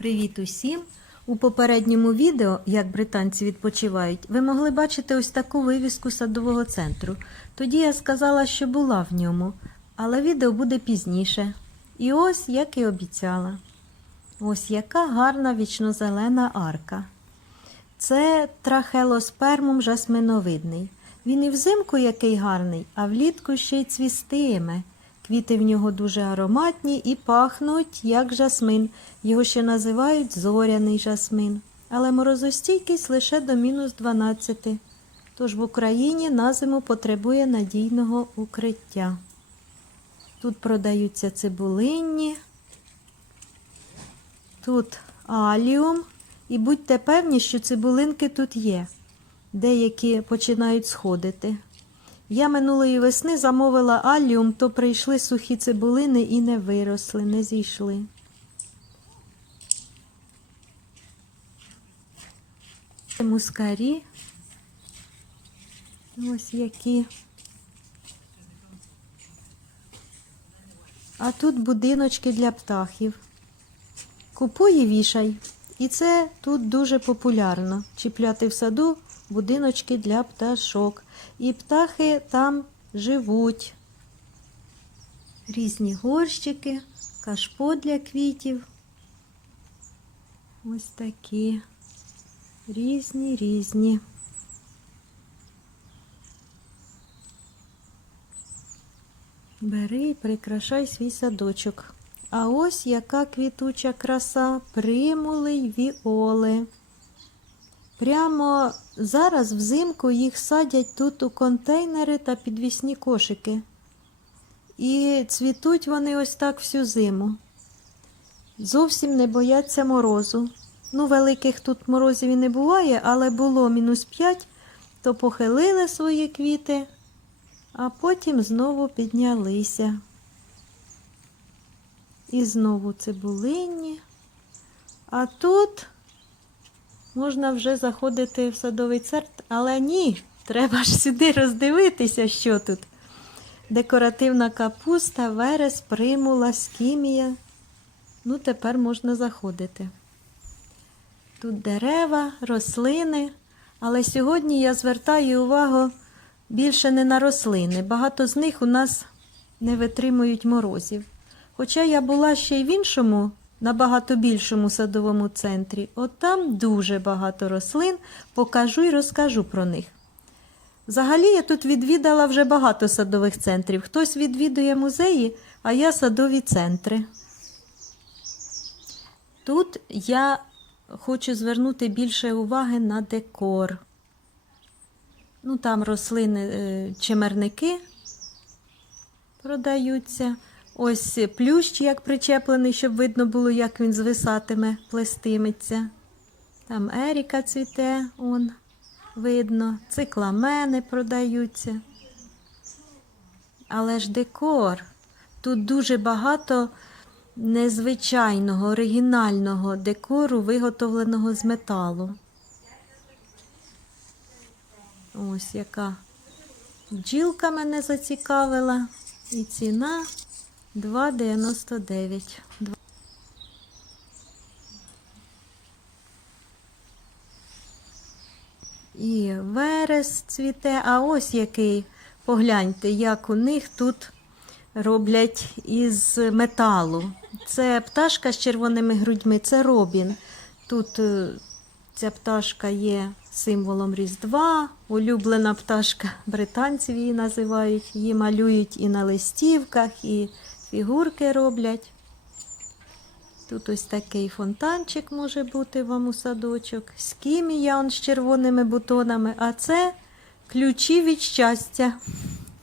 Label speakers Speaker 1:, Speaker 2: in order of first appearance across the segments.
Speaker 1: Привіт усім! У попередньому відео, як британці відпочивають, ви могли бачити ось таку вивіску садового центру. Тоді я сказала, що була в ньому, але відео буде пізніше. І ось, як і обіцяла. Ось яка гарна вічнозелена арка. Це трахелоспермум жасминовидний. Він і взимку який гарний, а влітку ще й цвістиме. Квіти в нього дуже ароматні і пахнуть, як жасмин. Його ще називають зоряний жасмин. Але морозостійкість лише до мінус 12. Тож в Україні на зиму потребує надійного укриття. Тут продаються цибулинні, тут аліум. І будьте певні, що цибулинки тут є. Деякі починають сходити. Я минулої весни замовила аліум, то прийшли сухі цибулини і не виросли, не зійшли. Мускарі. Ось які. А тут будиночки для птахів. Купуй і вішай. І це тут дуже популярно. Чіпляти в саду будиночки для пташок. І птахи там живуть. Різні горщики, кашпо для квітів. Ось такі. Різні, різні. Бери і прикрашай свій садочок. А ось яка квітуча краса, примули й віоли. Прямо зараз взимку їх садять тут у контейнери та підвісні кошики. І цвітуть вони ось так всю зиму. Зовсім не бояться морозу. Ну, великих тут морозів і не буває, але було мінус 5, то похилили свої квіти, а потім знову піднялися. І знову цибулинні. А тут можна вже заходити в садовий церт, але ні, треба ж сюди роздивитися, що тут. Декоративна капуста, верес, примула, скімія. Ну, тепер можна заходити. Тут дерева, рослини, але сьогодні я звертаю увагу більше не на рослини. Багато з них у нас не витримують морозів. Хоча я була ще й в іншому, набагато більшому садовому центрі, от там дуже багато рослин, покажу і розкажу про них. Взагалі я тут відвідала вже багато садових центрів. Хтось відвідує музеї, а я садові центри. Тут я хочу звернути більше уваги на декор. Ну, там рослини, е, чимерники продаються. Ось плющ, як причеплений, щоб видно було, як він звисатиме, плестиметься. Там Еріка цвіте, он видно. Цикламени продаються. Але ж декор. Тут дуже багато незвичайного, оригінального декору, виготовленого з металу. Ось яка бджілка мене зацікавила. І ціна 2,99. Два- І верес цвіте, а ось який, погляньте, як у них тут роблять із металу. Це пташка з червоними грудьми, це робін. Тут е, ця пташка є символом Різдва, улюблена пташка британців її називають. Її малюють і на листівках, і фігурки роблять. Тут ось такий фонтанчик може бути вам у садочок. Скімія он з червоними бутонами, а це ключі від щастя.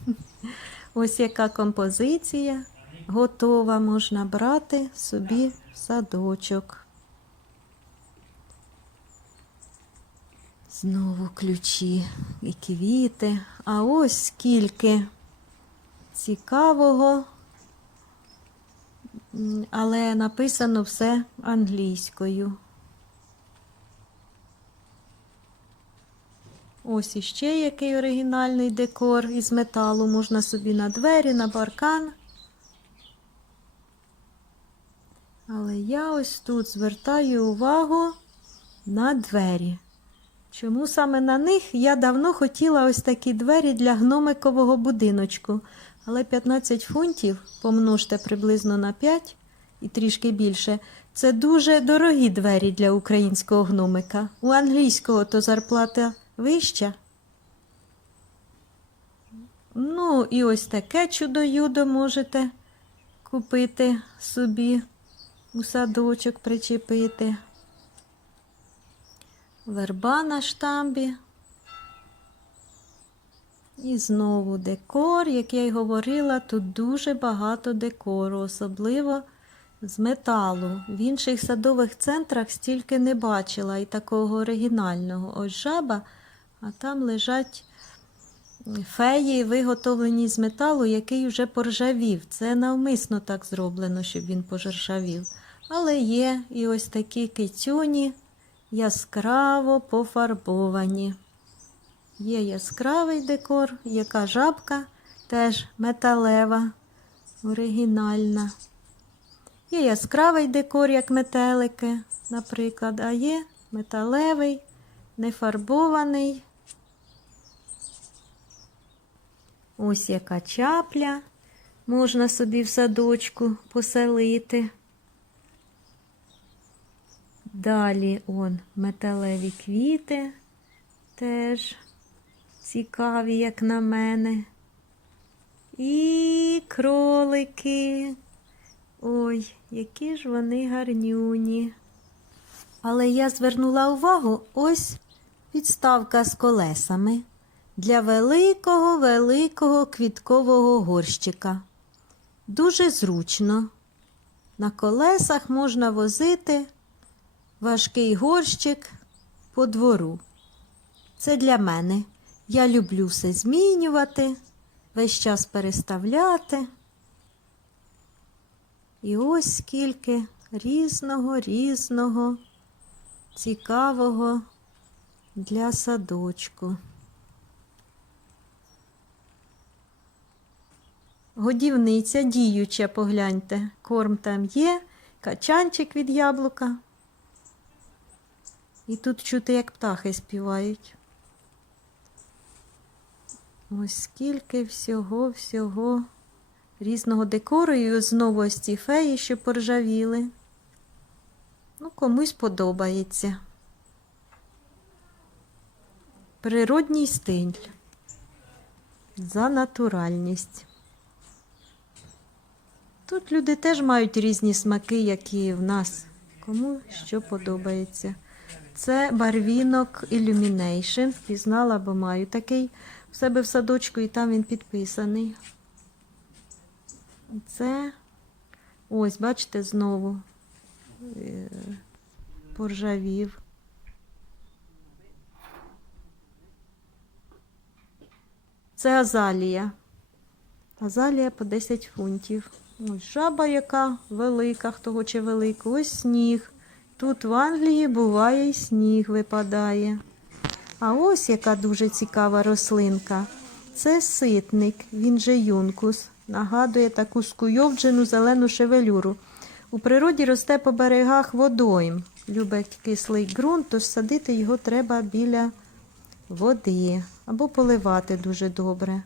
Speaker 1: Ось яка композиція готова, можна брати собі садочок. Знову ключі і квіти. А ось скільки цікавого, але написано все англійською. Ось іще який оригінальний декор із металу. Можна собі на двері, на баркан. Але я ось тут звертаю увагу на двері. Чому саме на них я давно хотіла ось такі двері для гномикового будиночку. Але 15 фунтів помножте приблизно на 5 і трішки більше. Це дуже дорогі двері для українського гномика. У англійського то зарплата вища. Ну, і ось таке чудо-юдо можете купити собі у садочок причепити. Верба на штамбі. І знову декор, як я й говорила, тут дуже багато декору, особливо з металу. В інших садових центрах стільки не бачила і такого оригінального. Ось жаба, а там лежать феї, виготовлені з металу, який вже поржавів. Це навмисно так зроблено, щоб він пожаршавів. Але є і ось такі кицюні яскраво пофарбовані. Є яскравий декор, яка жабка теж металева, оригінальна. Є яскравий декор, як метелики, наприклад, а є металевий, нефарбований. Ось яка чапля можна собі в садочку поселити. Далі он металеві квіти теж цікаві, як на мене. І кролики. Ой, які ж вони гарнюні. Але я звернула увагу ось підставка з колесами для великого великого квіткового горщика. Дуже зручно. На колесах можна возити важкий горщик по двору. Це для мене. Я люблю все змінювати, весь час переставляти. І ось скільки різного, різного, цікавого для садочку. Годівниця діюча, погляньте, корм там є, качанчик від яблука. І тут чути, як птахи співають. Ось скільки всього, всього різного декору і знову ось ці феї, що поржавіли. Ну, комусь подобається. Природній стиль. За натуральність. Тут люди теж мають різні смаки, які в нас. Кому що подобається. Це барвінок Illumination. Впізнала, бо маю такий в себе в садочку, і там він підписаний. Це ось, бачите, знову е, поржавів. Це азалія. Азалія по 10 фунтів. Ось жаба яка велика, хто хоче велику. Ось сніг. Тут в Англії буває і сніг випадає. А ось яка дуже цікава рослинка. Це ситник, він же юнкус. Нагадує таку скуйовджену зелену шевелюру. У природі росте по берегах водойм. Любить кислий ґрунт, тож садити його треба біля води або поливати дуже добре.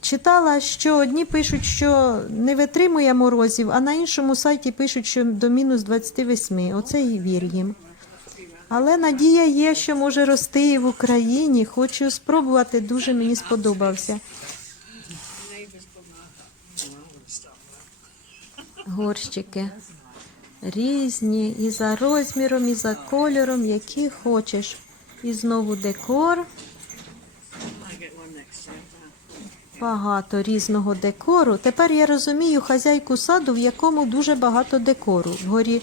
Speaker 1: Читала, що одні пишуть, що не витримує морозів, а на іншому сайті пишуть, що до мінус 28. Оце і вір їм. Але надія є, що може рости і в Україні. Хочу спробувати, дуже мені сподобався. Горщики різні, і за розміром, і за кольором, які хочеш. І знову декор. Багато різного декору. Тепер я розумію хазяйку саду, в якому дуже багато декору. Вгорі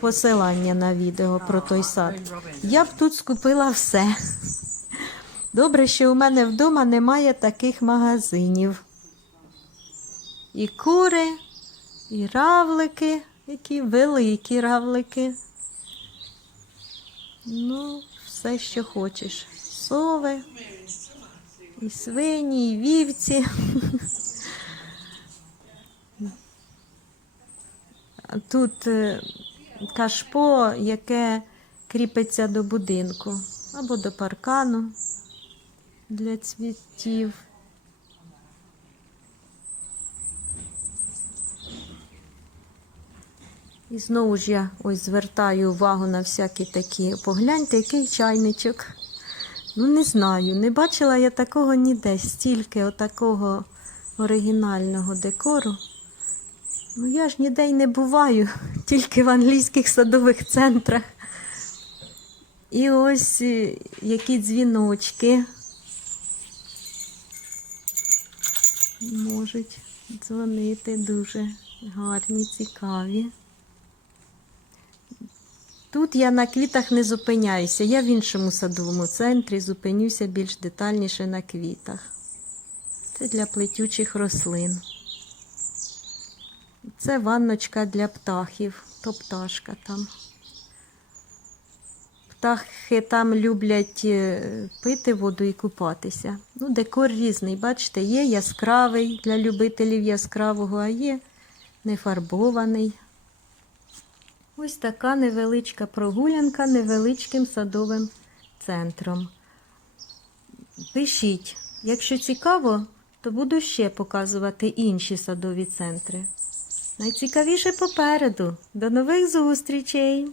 Speaker 1: посилання на відео про той сад. Я б тут скупила все. Добре, що у мене вдома немає таких магазинів. І кури, і равлики, які великі равлики. Ну, все, що хочеш. Сови, і свині, і вівці. тут е, кашпо, яке кріпиться до будинку або до паркану для цвітів. І знову ж я ось звертаю увагу на всякі такі. Погляньте, який чайничок. Ну, не знаю, не бачила я такого ніде, стільки отакого оригінального декору. Ну, я ж ніде й не буваю, тільки в англійських садових центрах. І ось е, які дзвіночки можуть дзвонити дуже гарні, цікаві. Тут я на квітах не зупиняюся. Я в іншому садовому центрі зупинюся більш детальніше на квітах. Це для плетючих рослин. Це ванночка для птахів, то пташка там. Птахи там люблять е, пити воду і купатися. Ну, декор різний, бачите, є яскравий для любителів яскравого, а є нефарбований. Ось така невеличка прогулянка невеличким садовим центром. Пишіть, якщо цікаво, то буду ще показувати інші садові центри. Найцікавіше попереду. До нових зустрічей!